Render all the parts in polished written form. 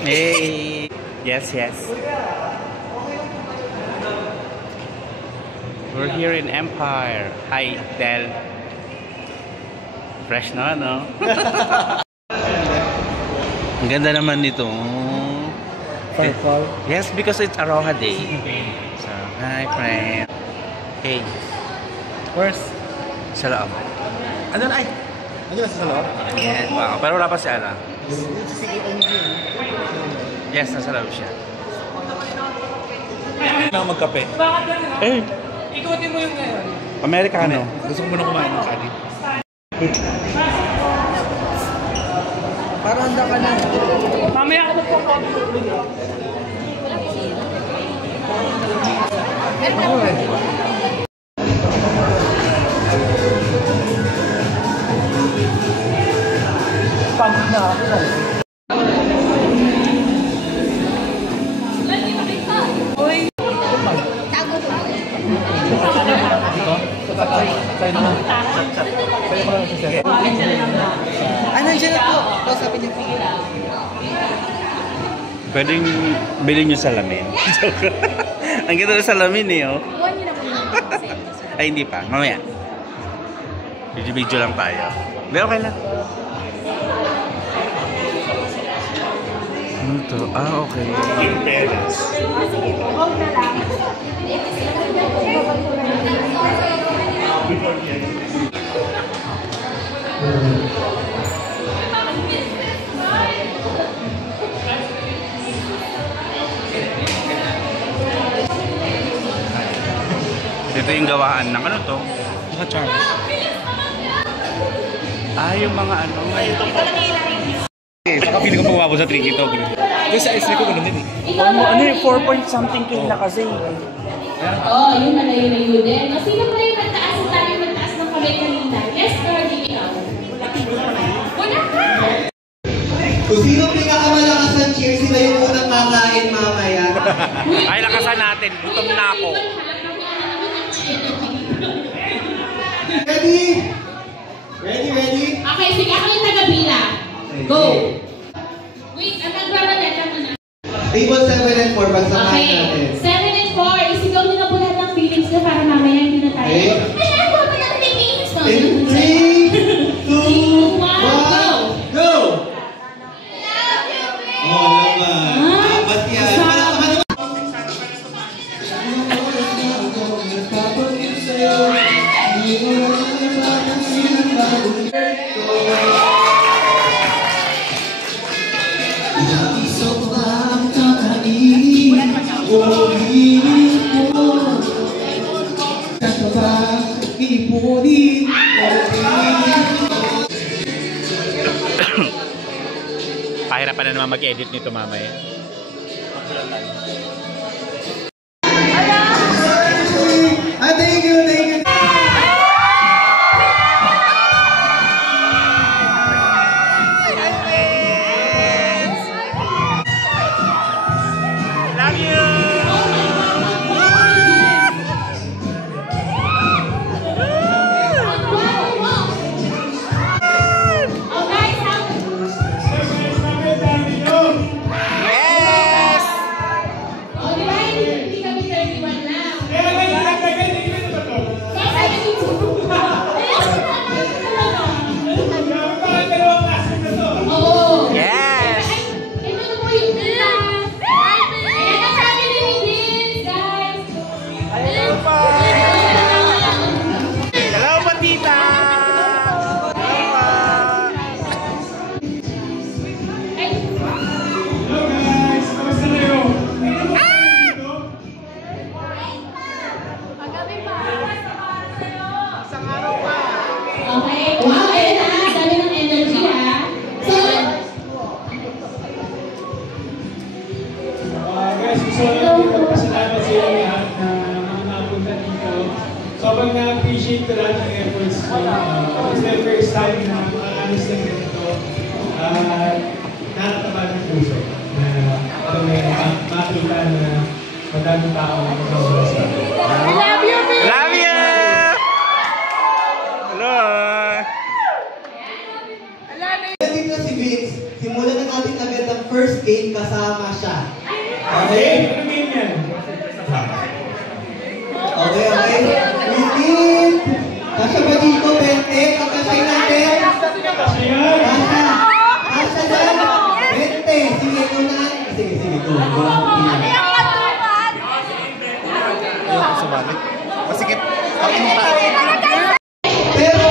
Hey! Yes, yes. We're here in Empire. Hi, Del. Fresh na, no? Ang ganda naman nito. Purple? Yes, because it's Aroha Day. So, hi, friend. Hey. Where's? Sa loob. Ano na ay? Ano sa loob? Yeah, wow. Pero wala pa si Ala. Yes, nasa loob siya. Kailangan magkape. Bakit gano'n? Eh, Ikutin mo yung ngayon. Amerikano. Gusto ko muna kumain ng kanin. Parang handa ka na. Mamaya ako magpo-photo. Pagod na ako. Ano dyan na po? Kausapin niyo. Pwedeng bilhin nyo salamin. Ang ganda ng salamin eh, oh. Ay, hindi pa. Mamaya. Video lang tayo. Hindi, okay lang. Ano to? Ah, okay. Ito yung gawaan ng ano to? Naka-charge. Ah, yung mga ano. Baka pili ko pumabot sa 3 ito. Kasi sa SD ko ganun din eh. Ano yung 4 point something K na kasi. Oo, yun na layo-layo din. O, sino ba yung nagtaas ng tayo magtaas ng kamay kanina? Yes, Lord, ikaw. Wala ka! Kung sino pinakamalakas ng cheer, sila yung unang kakain mamaya. Ay, lakasan natin. Gutom na ako. Ready? Ready? Okay, sige, ako yung taga-bila. Go! Wait, ang nagbabalik ka muna. Table 7 and 4, pagsamahin Okay, natin. 7 and 4. Isigaw nyo na po lahat ng feelings na para mamaya hindi na tayo. Okay. Ay, ano ba natin may feelings to? In 3, 2, 1, go! Oh, naman. Apat yan. Pahirapan na naman mag-edit nito mamaya. Thank you. Love you! Yes! Oh, di ba? Hindi kami 31 lang. Oo. Yes! Ito na po yung class. Ayan ang sabi ni Regine, guys. Hello, Patita! Okay. Wow, ayun na. Dami ng energy, ha. So, guys, gusto ko lang magpasalamat sa inyo lahat na mga napunta dito. Sobrang na-appreciate ko lahat ng efforts ko. It's the first time na makakalis na ganito. Nakakatawa ng puso na kami makita na madaming tao na magkakaroon sa akin. Love you! Hello! Dito si Vince, simulan na natin agad ang first game kasama siya. Okay, Okay? ano game yan? Okay, okay. Repeat. Kasya ba dito, Bente? Kakasay natin. Kasi yan. Kasya. Kasya dyan. Bente. Sige, ikaw na. Sige, sige. Go. Go. Masikip. Ang inuha. Pero,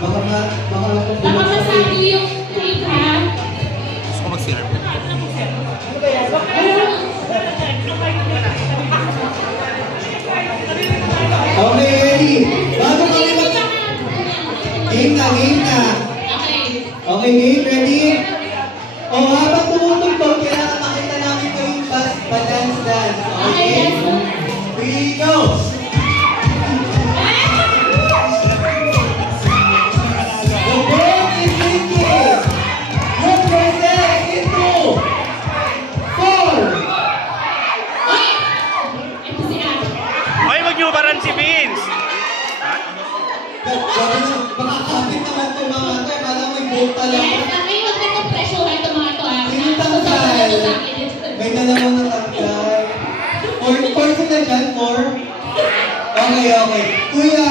baka Baka masabi yung cake, ha? Gusto ko mag-syrup. okay, ready. Bago kami mag... Game na, game na. Okay. Okay, game, ready? O, habang tumutugtog, kailangan makita namin ko yung pa-dance-dance. Okay, Okay? let's go. 3, go! The ball is sinking. Put yourself into 4. Ay! Ito si Ash. Ay, mag-yubaran si Vince! Grabe na, baka kapit naman ito mga ito. Kala mo yung goal pala. Yes, okay, huwag na itong pressure ito mga ito, ha? Sino Nakakasama tanggal? ito sa akin. May dalawang natanggal. 4 sila dyan, 4. Okay, okay. Kuya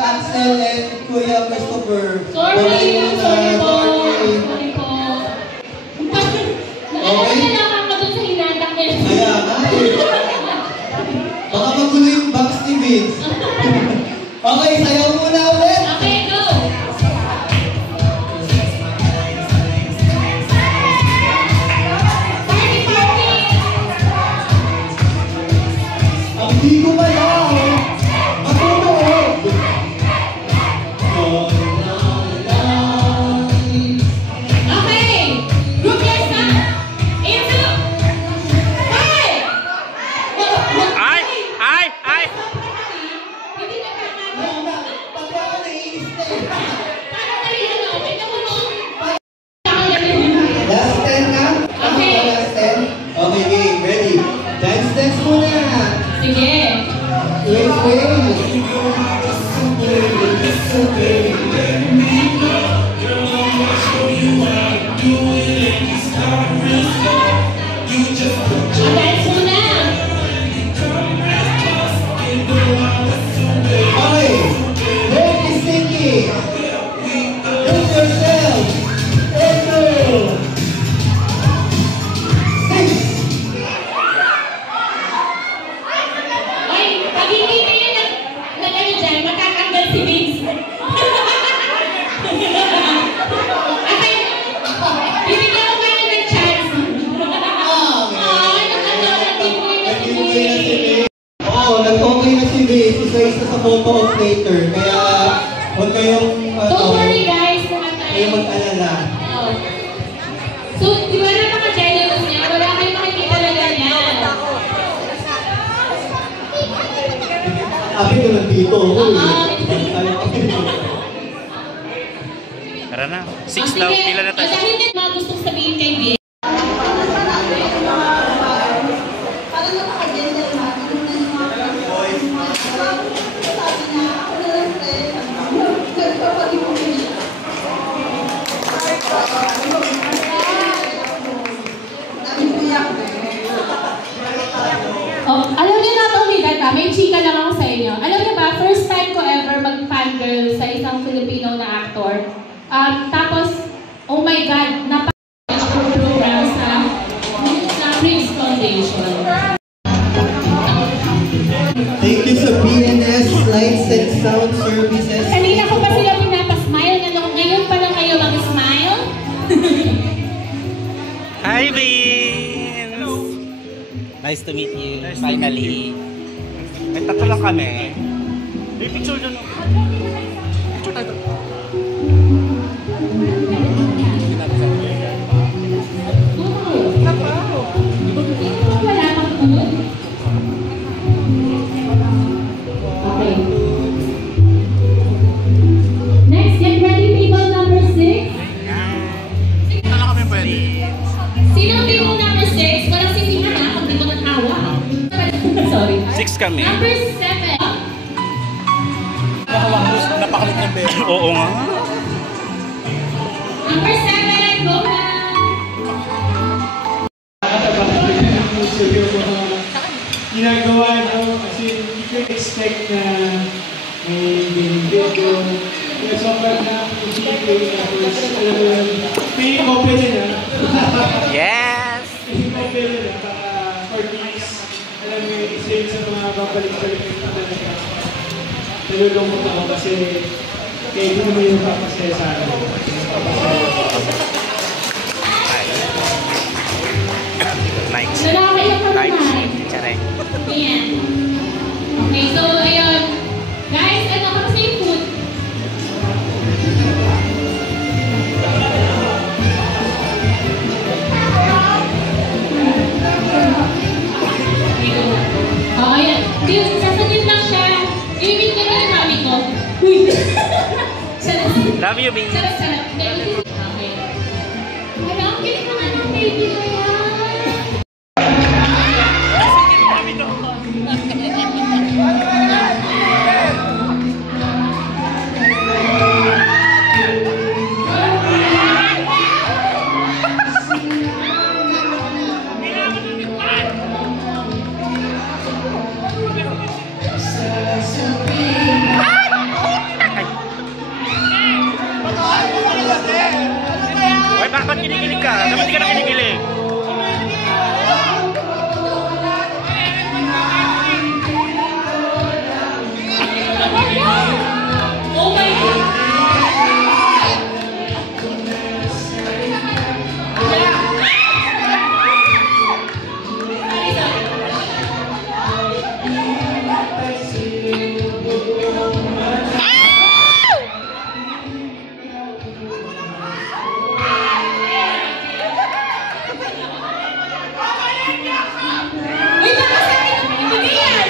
Axel and Kuya Christopher. Sorry po. Sorry. Sorry po. Naalala na lang ako dun sa hinatak nila. Kaya nga eh. Baka magulo yung box ni Vince. Okay, sayaw muna ulit. Okay, go! Party, party! Ang di ko malaw. Matutuog. Okay! Group yes na! Into! Hey! Ay! Ay! Ay! Hindi na kakagawa. Ayun na, pati ako naiinis na eh. Parang dali ano, ito mo mo. Last 10 na? Okay. Last 10? Okay, game. Ready? Dance muna. Sige. Wait. Dance muna. Okay. Break is sinking. Put yourself into 6. Ay, pag hindi kayo nag-ano dyan, matatanggal si Vince. Okay, bibigyan ko kayo ng chance. Ay, nakakalating mo yun na si Vince. Oo, nag-okay na si Vince. Isa-isa sa photo of later. Kaya, huwag kayong, Don't worry guys, lahat kayo tayo. mag-alala. Oh. So, di ba na mga-generous niya? Wala kayong makikita na ganyan. Sabi ko nandito ako eh. Tara na. 6 na. Pila na tayo. Dahil na mga gustong sabihin kay Vince. Oh, alam niyo na ito, Midata, may chika lang ako sa inyo. Alam niyo ba, first time ko ever mag-fangirl sa isang Filipino na actor. Tapos, oh my God, program sa Prince Foundation. Thank you sa BNS Lights and Sound Services. Kanina ko pa sila pinapasmile, ngayon pa lang kayo mag-smile. Hi, Vince! Nice to meet you. Finally. May tatlo lang kami. May picture dyan. Picture tayo. Wala pang food. Okay. Next, get ready people number 6. Ano kami pwede? Sino ang table number 6? Walang sisihan ha, kung di ko natawa. Sorry. 6 kami. Number 7. Napakalit ng bebe. Oo nga. Number 7, go na! Ginagawa nyo kasi hindi ko expect na may video. Kaya sobrang na-appreciate tapos alam mo yun, feeling ko pwede na. Yes! Feeling ko pwede na baka for kids, alam mo yun, isa yun sa mga babalik-balik na talaga. Nalulungkot ako kasi kaya hindi naman yung papasaya sa akin. Nice. Nakakaiyak ka Nice. naman. Charay. Ayan. Okay, so ayun. Guys, ano kamusta yung food? Oh, ayan. Sasagot lang siya. Ibig ko yung mami ko. Uy! Love you, baby. Sarap-sarap. Okay. Wala, ang galing naman ng baby ko yan. Hoy, bakit kinikilig ka? Dapat di ka na kinikilig. Oh my God! Uy, baka sa akin ang pinibigay yan!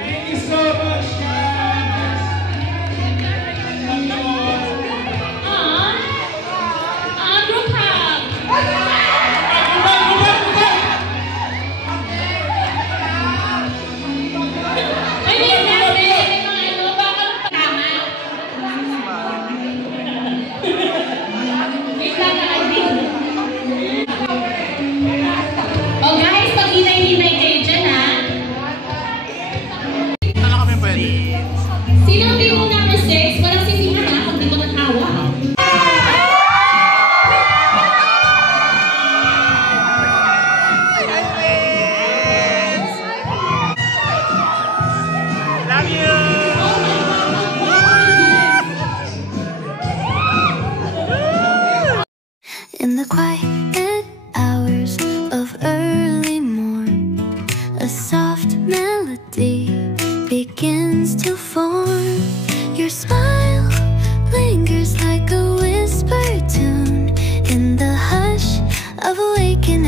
Thank you so much, guys! Group hug! Ay, wait lang, may mga ano, baka tama. Wait lang, Alvin. Oh guys, pag hinay-hinay kayo dyan, ha? Sino ang team mo number 6? Walang sisihan, ha? Pag di ko natawa. Love you! In the quiet hours of early morn, a soft melody begins to form. Your smile lingers like a whispered tune in the hush of awakened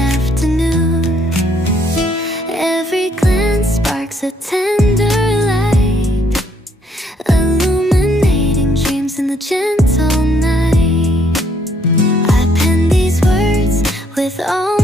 gentle night. I pen these words with all